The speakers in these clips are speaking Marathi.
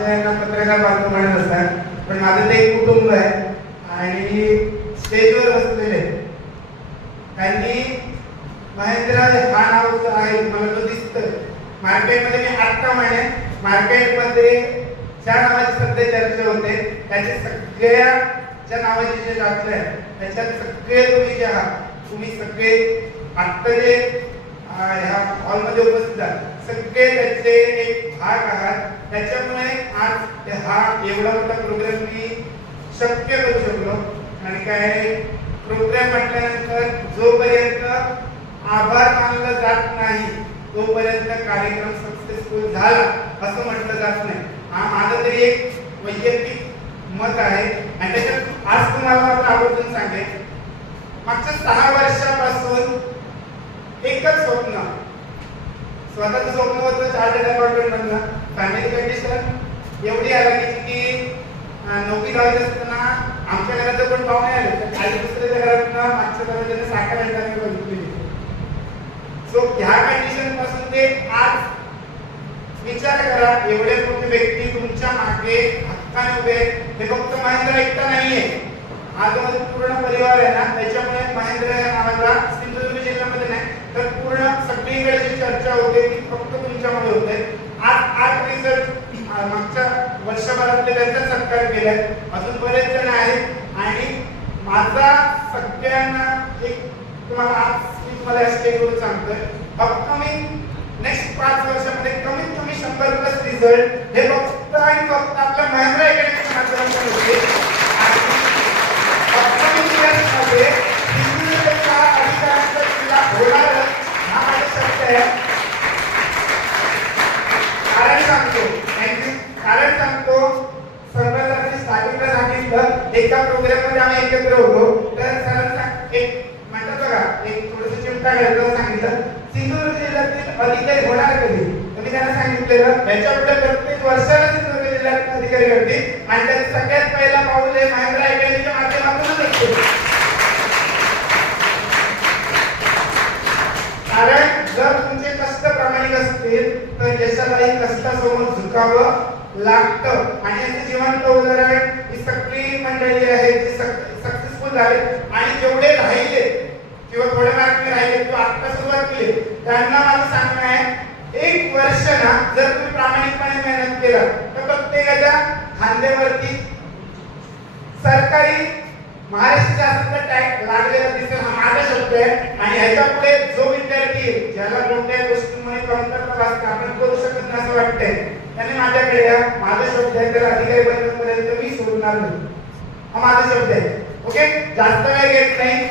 आमच्या यांना पत्रकार बांधव म्हणत असतात. पण माझं ते एक कुटुंब आहे आणि स्टेजवर बसलेले त्यांनी महेंद्र हा नाव आहे मला तो दिसतोय. मार्केटमध्ये मी आत्ता म्हणे मार्केटमध्ये ज्या नावाची सध्या चर्चा होते त्याचे सगळ्या ज्या नावाचे जे जातले आहे त्याच्यात सगळे तुम्ही जे आहात तुम्ही सगळे आत्ता जे ह्या हॉलमध्ये उपस्थित आहात. सगळे त्याचे एक भाग आहात. त्याच्यामुळे आज हा एवढा मोठा प्रोग्राम मी शक्य करू शकलो. आणि काय प्रोग्राम म्हटल्यानंतर जोपर्यंत आभार मानलं जात नाही तोपर्यंत कार्यक्रम सक्सेसफुल झाला असं म्हटलं जात नाही. हा माझं तरी एक वैयक्तिक मत आहे. आणि त्याच्यात आज तुम्हाला मात्र आवर्जून सांगेल मागच्या सहा वर्षापासून एकच स्वप्न स्वतःचं स्वप्न होतं चार्टर्ड अकाउंटंट बनणं फॅमिली कंडिशन एवढी आली की नोकरी लावायची असताना आमच्या घरात पण पाहुणे आले. तर काही दुसऱ्याच्या घरात मागच्या घरात साखर आणताना बघितलेली. सो ह्या कंडिशनपासून ते आज विचार करा एवढे मोठे व्यक्ती तुमच्या मागे हक्काने उभे हे फक्त महेंद्र एकटा नाहीये. आज माझा पूर्ण परिवार आहे ना त्याच्यामुळे महेंद्र या नावाला सिंधुदुर्ग जिल्ह्यामध्ये नाही तर पूर्ण सगळीकडे जी चर्चा होते ती फक्त तुमच्यामुळे होते आज आठ रिझल्ट मागच्या वर्षभरातले त्यांचा सत्कार केलाय अजून बरेच जण आहेत. आणि माझा सगळ्यांना एक तुम्हाला आज मी तुम्हाला स्टेजवर सांगतोय. अपकमिंग नेक्स्ट पाच वर्षामध्ये कमीत कमी शंभर प्लस रिझल्ट हे फक्त आणि फक्त आपल्या महेंद्र अकॅडमी माध्यमातून होते. आणि अपकमिंग इयर्समध्ये सिंधुदुर्गच्या अधिकाऱ्यांचा जिल्हा होणारच हा माझा शब्द आहे कारण सांगतो थँक्यू कारण सांगतो संघासाठी स्टार्टिंगला एका प्रोग्राममध्ये आम्ही एकत्र होतो. तर सरांना एक म्हणतात बघा एक थोडस चिमटा घ्यायचं सांगितलं. सिंधुदुर्ग जिल्ह्यातील अधिकारी होणार कधी? तुम्ही त्यांना सांगितलेलं. याच्यापुढे प्रत्येक वर्षाला सिंधुदुर्ग जिल्ह्यात अधिकारी करतील आणि त्यात सगळ्यात पहिला पाऊल हे महेंद्र अकॅडमीच्या माध्यमातूनच असतो. कारण जर तुमचे कष्ट प्रामाणिक असतील तर यशालाही कष्टासमोर झुकावं लागतं. आणि याचे जीवन उदाहरण ही मंडळी आहेत सक्सेसफुल झाले आणि जेवढे राहिले किंवा थोडे मार्कने राहिले किंवा आता सुरुवात केली. त्यांना माझं सांगणं आहे एक वर्ष ना जर तुम्ही प्रामाणिकपणे मेहनत केला तर प्रत्येकाच्या खांद्यावरती सरकारी महाराष्ट्र शासनाचा टॅग लागलेला दिसेल हा माझा शब्द आहे. आणि ह्याच्या पुढे जो विद्यार्थी येईल ज्याला कोणत्या गोष्टींमध्ये कमतरता भासते आपण करू शकत नाही असं वाटतंय. त्याने माझ्याकडे या माझा शब्द आहे तर अधिकारी बदलपर्यंत मी सोडणार नाही. हा माझा शब्द आहे ओके जास्त वेळ घेत नाही.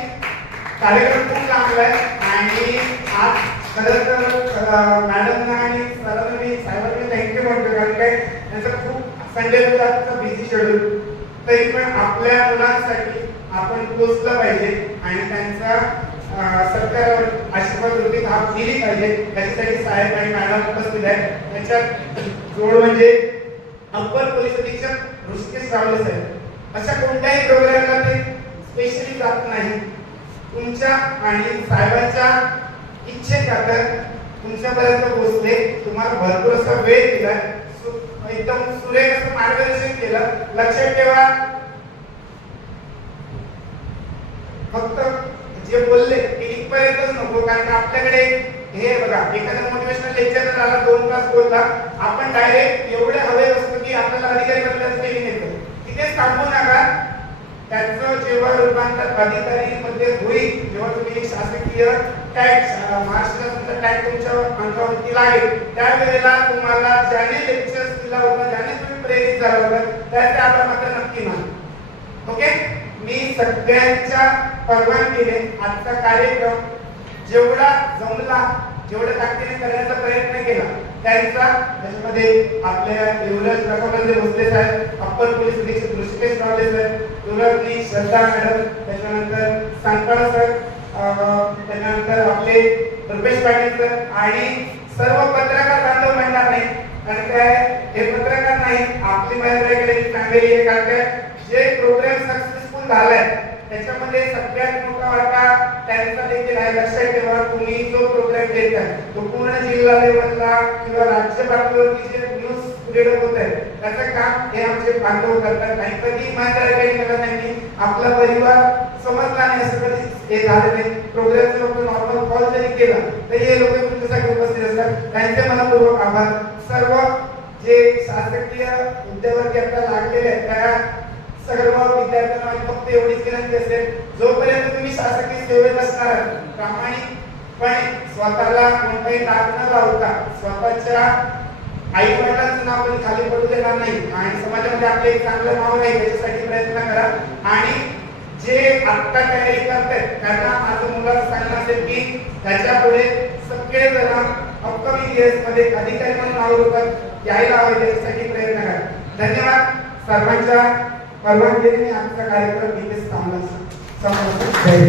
कार्यक्रम खूप चांगला आहे. आणि आज खरं तर मॅडमना आणि सरांना मी साहेबांना थँक्यू म्हणतो कारण काय? त्यांचं खूप संडे होता बिझी शेड्यूल तरी पण आपल्या मुलांसाठी आपण पोचलं पाहिजे आणि त्यांचा सरकारवर आशीर्वाद वृत्ती थाप दिली पाहिजे. त्याच्यासाठी साहेब आणि मॅडम उपस्थित आहेत. त्याच्यात जोड म्हणजे अप्पर पोलीस अधीक्षक ऋषिकेश रावले साहेब. अशा कोणत्याही प्रोग्रामला ते स्पेशली जात नाही. तुमच्या आणि साहेबांच्या इच्छे तुमच्यापर्यंत पोहोचले. तुम्हाला भरपूर असा वेळ दिला. एकदम सुरेख असं मार्गदर्शन केलं. लक्षात ठेवा. फक्त जे बोलले ते इथपर्यंतच नको कारण का आपल्याकडे हे बघा एखादा मोटिवेशनल लेक्चर आला दोन तास बोलला आपण डायरेक्ट एवढे हवे असतो की आपल्याला अधिकारी जेव्हा रूपांतर अधिकारी मध्ये होईल. जेव्हा तुम्ही एक शासकीय टॅक्स महाराष्ट्र टॅक्स तुमच्या अंगावरती लागेल. त्यावेळेला तुम्हाला ज्याने लेक्चर्स दिला होता ज्याने तुम्ही प्रेरित झाला होता त्याचे आपण मात्र नक्की मान. ओके मी सगळ्यांच्या परवानगीने आजचा कार्यक्रम जेवढा जमला जेवढ्या ताकदीने करण्याचा प्रयत्न केला त्यांचा त्याच्यामध्ये आपल्या युवराज प्रकाशराजे भोसले साहेब अप्पर पोलीस अधीक्षक ऋषिकेश रावले युवराजनी श्रद्धा मॅडम त्याच्यानंतर सांगपाळ सर त्याच्यानंतर आपले रुपेश पाटील सर आणि सर्व पत्रकार बांधव म्हणणार नाही कारण काय हे पत्रकार नाही आपली माझ्याकडे फॅमिली आहे कारण काय जे प्रोग्राम सक्सेसफुल झालाय त्याच्यामध्ये सगळ्यात मोठा वाटा त्यांचा देखील आहे. लक्षात ठेवा तुम्ही जो प्रोग्राम देताय तो पूर्ण जिल्हा लेवलला किंवा राज्य पातळीवरती जे न्यूज सुदृढ होत आहे त्याचं काम हे आमचे बांधव करतात. नाही कधी काही अकॅडमीला नाही आपला परिवार समजला नाही असं कधी हे झालं नाही. प्रोग्रामचे लोक नॉर्मल कॉल जरी केला तरी हे लोक तुमच्यासाठी उपस्थित असतात. त्यांचे मनपूर्वक आभार. सर्व जे शासकीय उद्योगावरती आता लागलेले आहेत त्या सर्व विद्यार्थ्यांना माझी फक्त एवढीच विनंती असेल जोपर्यंत तुम्ही शासकीय सेवेत असणार प्रामाणिकपणे स्वतःला कोणताही लाभ न लावता स्वतःच्या आई वडिलांचं नाव कधी खाली पडू देणार नाही. आणि समाजामध्ये आपलं एक चांगलं नाव राहील त्याच्यासाठी प्रयत्न करा. आणि जे आत्ता तयारी करतायत त्यांना माझं मुलाचं सांगणं असेल की त्याच्या पुढे सगळे जण अपकमिंग इयर्समध्ये अधिकारी म्हणून नाव यायला हवे याच्यासाठी प्रयत्न करा. धन्यवाद. सर्वांच्या परवानगीने आजचा कार्यक्रम इथेच थांबला संपला. जय